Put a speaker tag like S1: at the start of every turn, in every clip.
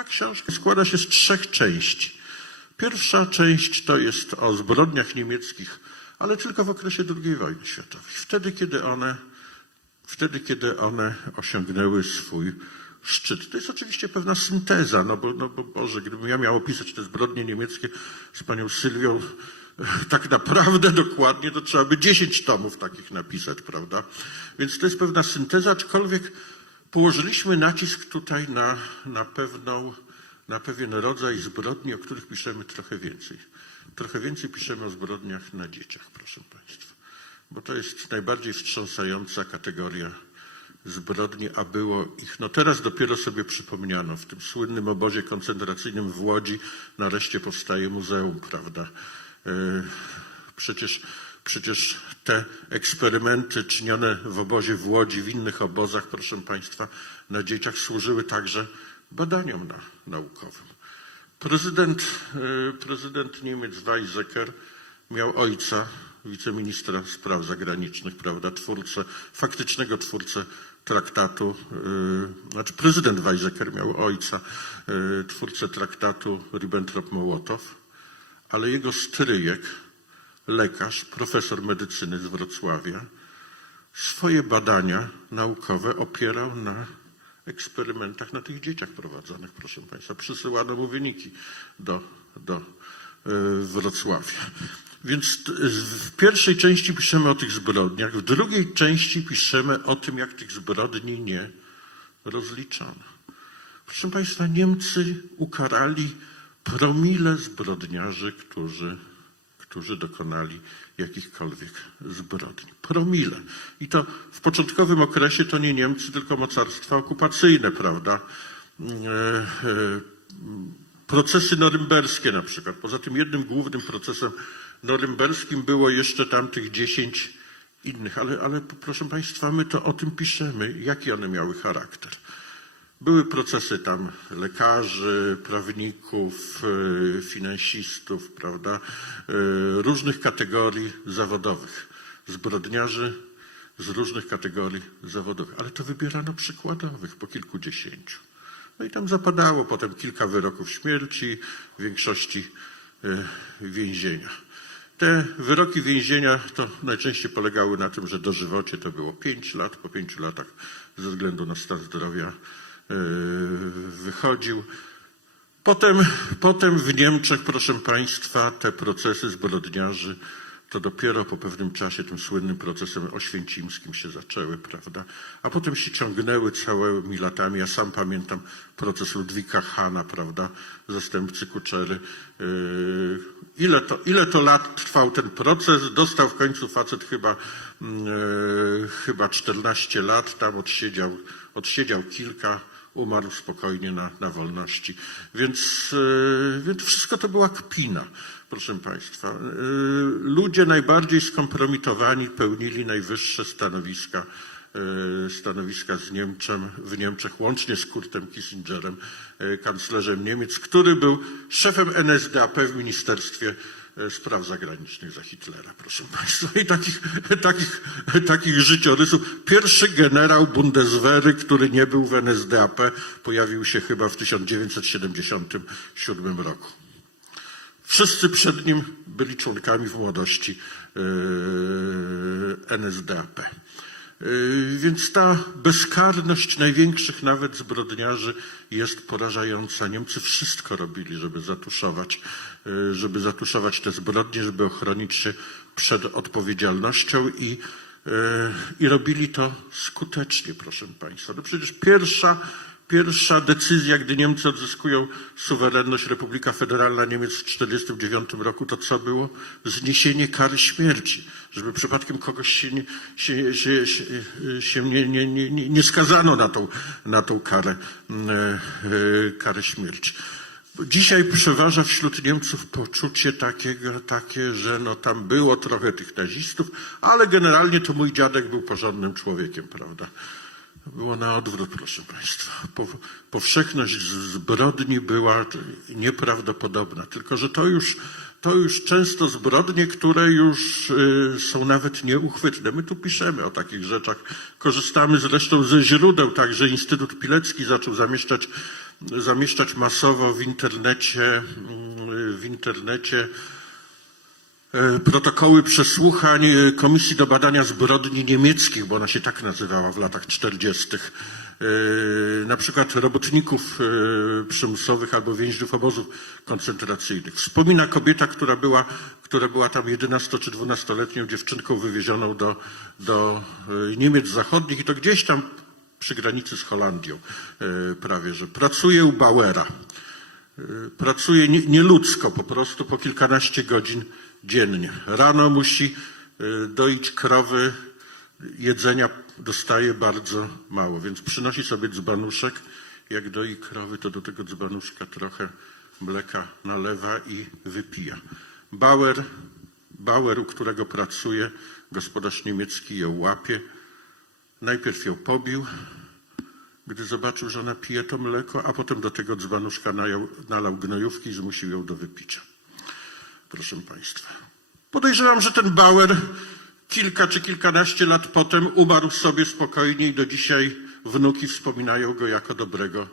S1: ta książka składa się z trzech części. Pierwsza część to jest o zbrodniach niemieckich, ale tylko w okresie II wojny światowej. Wtedy, kiedy one, wtedy, kiedy one osiągnęły swój szczyt. To jest oczywiście pewna synteza, no bo, no bo Boże, gdybym ja miał opisać te zbrodnie niemieckie z panią Sylwią, tak naprawdę dokładnie, to trzeba by 10 tomów takich napisać, prawda? Więc to jest pewna synteza, aczkolwiek położyliśmy nacisk tutaj na, na pewną, na pewien rodzaj zbrodni, o których piszemy trochę więcej. Trochę więcej piszemy o zbrodniach na dzieciach, proszę Państwa. Bo to jest najbardziej wstrząsająca kategoria zbrodni, a było ich. No teraz dopiero sobie przypomniano, w tym słynnym obozie koncentracyjnym w Łodzi nareszcie powstaje muzeum, prawda? E, Przecież, przecież te eksperymenty czynione w obozie w Łodzi, w innych obozach, proszę Państwa, na dzieciach służyły także badaniom na, naukowym. Prezydent, e, prezydent Niemiec Weizsäcker miał ojca, wiceministra spraw zagranicznych, prawda, twórcę, faktycznego twórcę traktatu, e, znaczy prezydent Weizsäcker miał ojca, e, twórcę traktatu Ribbentrop-Mołotow, ale jego stryjek, lekarz, profesor medycyny z Wrocławia, swoje badania naukowe opierał na eksperymentach na tych dzieciach prowadzonych, proszę Państwa. Przysyłano mu wyniki do, do e, Wrocławia. Więc w pierwszej części piszemy o tych zbrodniach, w drugiej części piszemy o tym, jak tych zbrodni nie rozliczono. Proszę Państwa, Niemcy ukarali promile zbrodniarzy, którzy, którzy dokonali jakichkolwiek zbrodni. Promile. I to w początkowym okresie to nie Niemcy, tylko mocarstwa okupacyjne, prawda? E, e, Procesy norymberskie na przykład. Poza tym jednym głównym procesem norymberskim było jeszcze tamtych dziesięć innych, ale, ale proszę Państwa, my to o tym piszemy, jaki one miały charakter. Były procesy tam lekarzy, prawników, e, finansistów, prawda, e, różnych kategorii zawodowych, zbrodniarzy z różnych kategorii zawodowych, ale to wybierano przykładowych po kilkudziesięciu. No i tam zapadało potem kilka wyroków śmierci, w większości e, więzienia. Te wyroki więzienia to najczęściej polegały na tym, że dożywocie to było pięć lat, po pięciu latach ze względu na stan zdrowia wychodził. Potem, potem w Niemczech, proszę Państwa, te procesy zbrodniarzy to dopiero po pewnym czasie tym słynnym procesem oświęcimskim się zaczęły, prawda? A potem się ciągnęły całymi latami. Ja sam pamiętam proces Ludwika Hana, prawda? Zastępcy Kuczery. Yy, Ile to, ile to lat trwał ten proces? Dostał w końcu facet chyba, yy, chyba 14 lat, tam odsiedział, odsiedział kilka, umarł spokojnie na, na wolności. Więc, yy, więc wszystko to była kpina, proszę Państwa. Yy, Ludzie najbardziej skompromitowani pełnili najwyższe stanowiska, yy, stanowiska z Niemczem, w Niemczech, łącznie z Kurtem Kissingerem, kanclerzem Niemiec, który był szefem NSDAP w Ministerstwie e, Spraw Zagranicznych za Hitlera, proszę Państwa. I takich, takich, takich życiorysów. Pierwszy generał Bundeswehry, który nie był w NSDAP, pojawił się chyba w 1977 roku. Wszyscy przed nim byli członkami w młodości yy, NSDAP. Yy, Więc ta bezkarność największych nawet zbrodniarzy jest porażająca. Niemcy wszystko robili, żeby zatuszować, yy, żeby zatuszować te zbrodnie, żeby ochronić się przed odpowiedzialnością i, yy, i robili to skutecznie, proszę Państwa. No przecież pierwsza Pierwsza decyzja, gdy Niemcy odzyskują suwerenność, Republika Federalna Niemiec w 1949 roku, to co było? Zniesienie kary śmierci, żeby przypadkiem kogoś się nie, się, się, się, się nie, nie, nie, nie skazano na tą, na tą karę, e, e, karę śmierci. Dzisiaj przeważa wśród Niemców poczucie takiego, takie, że no tam było trochę tych nazistów, ale generalnie to mój dziadek był porządnym człowiekiem, prawda? Było na odwrót, proszę Państwa. Po, powszechność zbrodni była nieprawdopodobna, tylko że to już, to już często zbrodnie, które już y, są nawet nieuchwytne. My tu piszemy o takich rzeczach. Korzystamy zresztą ze źródeł, także Instytut Pilecki zaczął zamieszczać, zamieszczać masowo w internecie, mm, w internecie protokoły przesłuchań e, Komisji do Badania Zbrodni Niemieckich, bo ona się tak nazywała w latach 40. E, Na przykład robotników e, przymusowych albo więźniów obozów koncentracyjnych. Wspomina kobieta, która była, która była tam 11 czy 12-letnią dziewczynką wywiezioną do, do e, Niemiec Zachodnich i to gdzieś tam przy granicy z Holandią e, prawie, że pracuje u Bauera pracuje nie- nieludzko, po prostu po kilkanaście godzin dziennie. Rano musi y, doić krowy, jedzenia dostaje bardzo mało, więc przynosi sobie dzbanuszek. Jak doi krowy, to do tego dzbanuszka trochę mleka nalewa i wypija. Bauer, Bauer, u którego pracuje, gospodarz niemiecki ją łapie. Najpierw ją pobił, gdy zobaczył, że ona pije to mleko, a potem do tego dzbanuszka nalał, gnojówki i zmusił ją do wypicia. Proszę Państwa. Podejrzewam, że ten Bauer kilka czy kilkanaście lat potem umarł sobie spokojnie i do dzisiaj wnuki wspominają go jako dobrego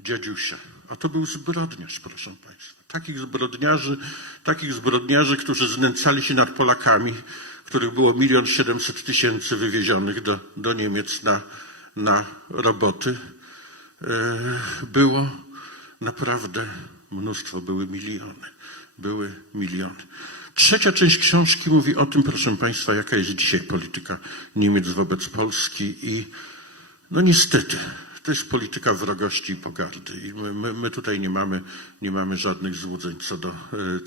S1: dziadziusia. A to był zbrodniarz, proszę Państwa. Takich zbrodniarzy, takich zbrodniarzy, którzy znęcali się nad Polakami, których było milion siedemset tysięcy wywiezionych do, do Niemiec na, na roboty, e, było naprawdę mnóstwo, były miliony. Były miliony. Trzecia część książki mówi o tym, proszę Państwa, jaka jest dzisiaj polityka Niemiec wobec Polski i no niestety, to jest polityka wrogości i pogardy. I my, my, my tutaj nie mamy, nie mamy żadnych złudzeń co do, e,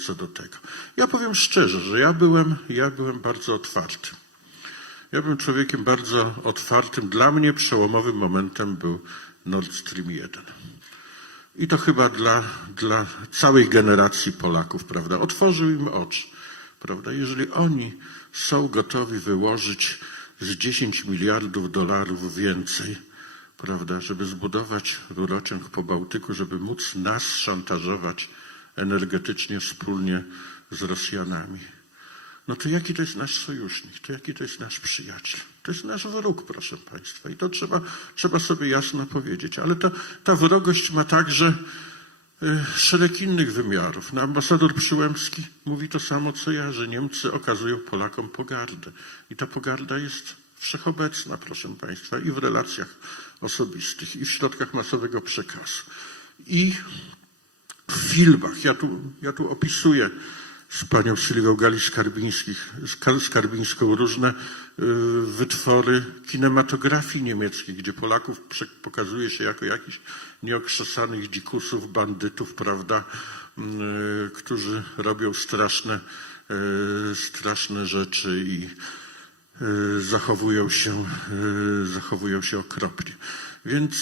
S1: co do tego. Ja powiem szczerze, że ja byłem, ja byłem bardzo otwarty. Ja byłem człowiekiem bardzo otwartym. Dla mnie przełomowym momentem był Nord Stream 1. I to chyba dla, dla całej generacji Polaków, prawda? Otworzył im oczy, prawda? Jeżeli oni są gotowi wyłożyć z 10 miliardów dolarów więcej, prawda, żeby zbudować rurociąg po Bałtyku, żeby móc nas szantażować energetycznie wspólnie z Rosjanami, no to jaki to jest nasz sojusznik, to jaki to jest nasz przyjaciel? To jest nasz wróg, proszę Państwa. I to trzeba, trzeba sobie jasno powiedzieć. Ale ta, ta wrogość ma także y, szereg innych wymiarów. No, ambasador Przyłębski mówi to samo, co ja, że Niemcy okazują Polakom pogardę. I ta pogarda jest wszechobecna, proszę Państwa, i w relacjach osobistych, i w środkach masowego przekazu. I w filmach. Ja tu, ja tu opisuję z panią Sylwią Gali Skarbińskich, Ska- Skarbińską różne y, wytwory kinematografii niemieckiej, gdzie Polaków pokazuje się jako jakichś nieokrzesanych dzikusów, bandytów, prawda, y, którzy robią straszne, y, straszne rzeczy i zachowują się, zachowują się okropnie. Więc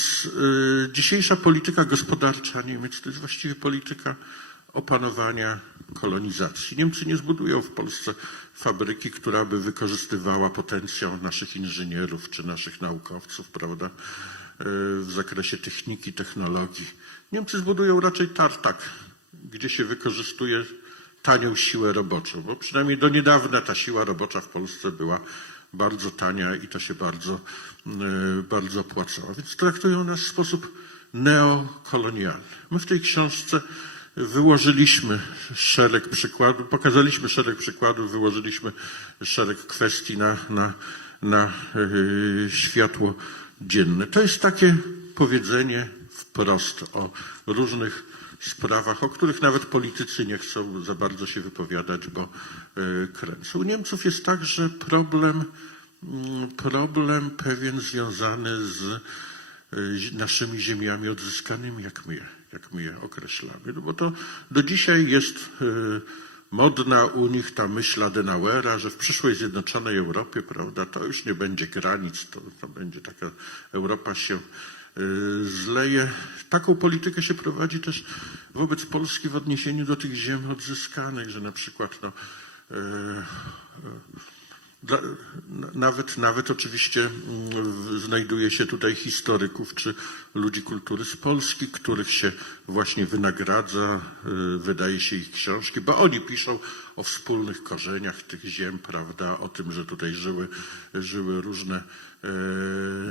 S1: dzisiejsza polityka gospodarcza Niemiec to jest właściwie polityka opanowania kolonizacji. Niemcy nie zbudują w Polsce fabryki, która by wykorzystywała potencjał naszych inżynierów czy naszych naukowców, prawda, y, w zakresie techniki, technologii. Niemcy zbudują raczej tartak, gdzie się wykorzystuje tanią siłę roboczą, bo przynajmniej do niedawna ta siła robocza w Polsce była bardzo tania i to się bardzo, y, bardzo opłacało. Więc traktują nas w sposób neokolonialny. My w tej książce wyłożyliśmy szereg przykładów, pokazaliśmy szereg przykładów, wyłożyliśmy szereg kwestii na, na, na y, światło dzienne. To jest takie powiedzenie wprost o różnych sprawach, o których nawet politycy nie chcą za bardzo się wypowiadać, bo y, kręcą. U Niemców jest także problem, mm, problem pewien związany z y, naszymi ziemiami odzyskanymi, jak my, jak my je określamy. No bo to do dzisiaj jest y, modna u nich ta myśl Adenauera, że w przyszłej zjednoczonej Europie, prawda, to już nie będzie granic, to, to będzie taka Europa się y, zleje. Taką politykę się prowadzi też wobec Polski w odniesieniu do tych ziem odzyskanych, że na przykład no, y, Dla, nawet, nawet oczywiście mm, znajduje się tutaj historyków czy ludzi kultury z Polski, których się właśnie wynagradza, y, wydaje się ich książki, bo oni piszą o wspólnych korzeniach tych ziem, prawda, o tym, że tutaj żyły, żyły różne e,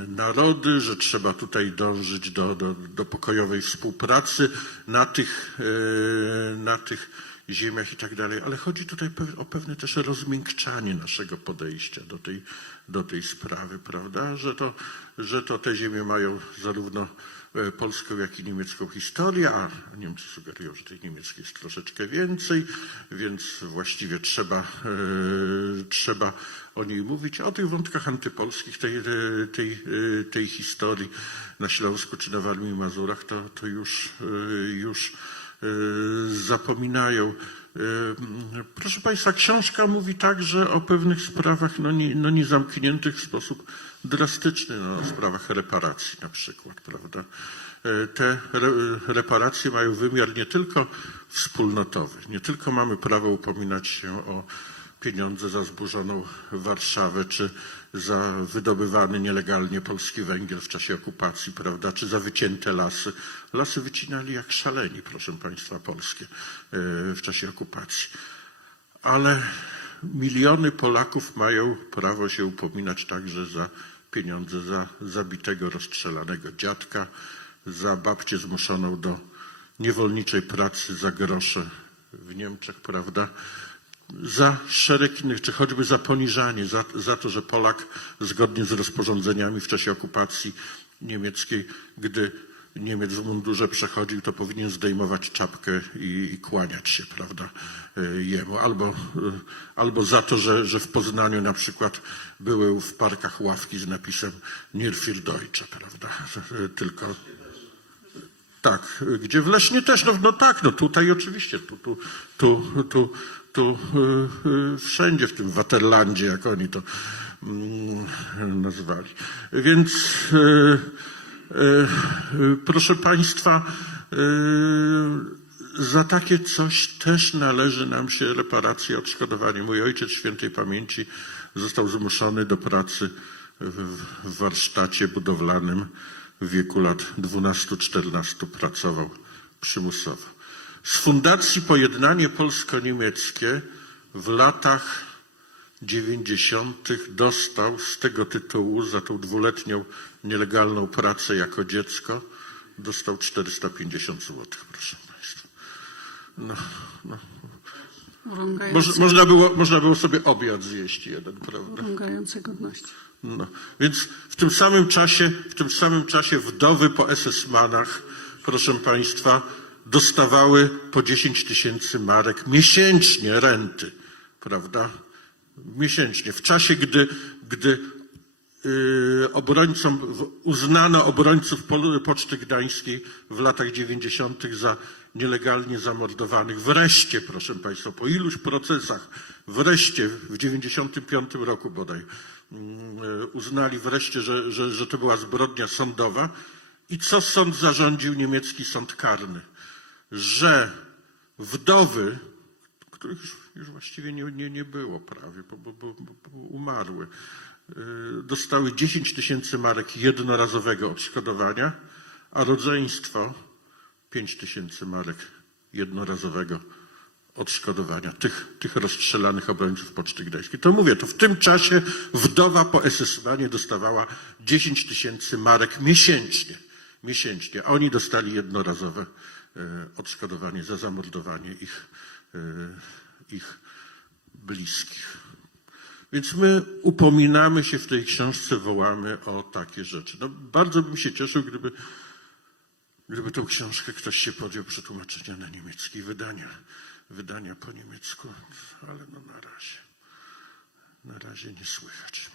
S1: narody, że trzeba tutaj dążyć do, do, do pokojowej współpracy na tych, e, na tych ziemiach i tak dalej, ale chodzi tutaj o pewne też rozmiękczanie naszego podejścia do tej, do tej sprawy, prawda, że to, że to te ziemie mają zarówno e, polską, jak i niemiecką historię, a Niemcy sugerują, że tej niemieckiej jest troszeczkę więcej, więc właściwie trzeba, e, trzeba o niej mówić. O tych wątkach antypolskich tej, e, tej, tej historii na Śląsku czy na Warmii i Mazurach to, to już, już zapominają. E, Proszę Państwa, książka mówi także o pewnych sprawach no nie, no nie zamkniętych w sposób drastyczny, no, o sprawach reparacji na przykład, prawda? E, Te re, reparacje mają wymiar nie tylko wspólnotowy, nie tylko mamy prawo upominać się o pieniądze za zburzoną Warszawę, czy za wydobywany nielegalnie polski węgiel w czasie okupacji, prawda, czy za wycięte lasy. Lasy wycinali jak szaleni, proszę Państwa, polskie e, w czasie okupacji. Ale miliony Polaków mają prawo się upominać także za pieniądze za zabitego, rozstrzelanego dziadka, za babcię zmuszoną do niewolniczej pracy za grosze w Niemczech, prawda? Za szereg innych, czy choćby za poniżanie, za, za to, że Polak zgodnie z rozporządzeniami w czasie okupacji niemieckiej, gdy Niemiec w mundurze przechodził, to powinien zdejmować czapkę i, i kłaniać się, prawda, e, jemu. Albo, e, albo za to, że, że w Poznaniu na przykład były w parkach ławki z napisem Nie für Deutsche, prawda, e, tylko tak, gdzie w Lesznie też, no, no tak, no tutaj oczywiście, tu, tu, tu, tu, tu y, y, wszędzie w tym Waterlandzie, jak oni to mm, nazwali. Więc y, proszę Państwa, za takie coś też należy nam się reparacja, odszkodowanie. Mój ojciec świętej pamięci został zmuszony do pracy w warsztacie budowlanym w wieku lat 12-14 pracował przymusowo. Z Fundacji Pojednanie Polsko-Niemieckie w latach 90. dostał z tego tytułu za tą dwuletnią nielegalną pracę jako dziecko dostał 450 zł, proszę Państwa. No, no. Moż, można, było, można było sobie obiad zjeść jeden, prawda?
S2: urągające godności.
S1: No, więc w tym samym czasie, w tym samym czasie wdowy po SS-manach, proszę Państwa, dostawały po 10 tysięcy marek miesięcznie renty, prawda? Miesięcznie. W czasie, gdy, gdy yy, obrońcom, uznano obrońców Poczty Gdańskiej w latach 90. za nielegalnie zamordowanych. Wreszcie, proszę Państwa, po iluś procesach, wreszcie w 95 roku bodaj, mm, e, uznali wreszcie, że, że, że to była zbrodnia sądowa. I co sąd zarządził, niemiecki sąd karny? Że wdowy, których już, już właściwie nie, nie, nie było prawie, bo, bo, bo, bo umarły, y, dostały 10 tysięcy marek jednorazowego odszkodowania, a rodzeństwo 5 tysięcy marek jednorazowego odszkodowania tych, tych rozstrzelanych obrońców Poczty Gdańskiej. To mówię, to w tym czasie wdowa po SS-manie dostawała 10 tysięcy marek miesięcznie, miesięcznie, oni dostali jednorazowe odszkodowanie za zamordowanie ich, e, ich bliskich. Więc my upominamy się w tej książce, wołamy o takie rzeczy. No, bardzo bym się cieszył, gdyby, gdyby tą książkę ktoś się podjął przetłumaczenia na niemiecki, wydania, wydania po niemiecku, ale no na razie, na razie nie słychać.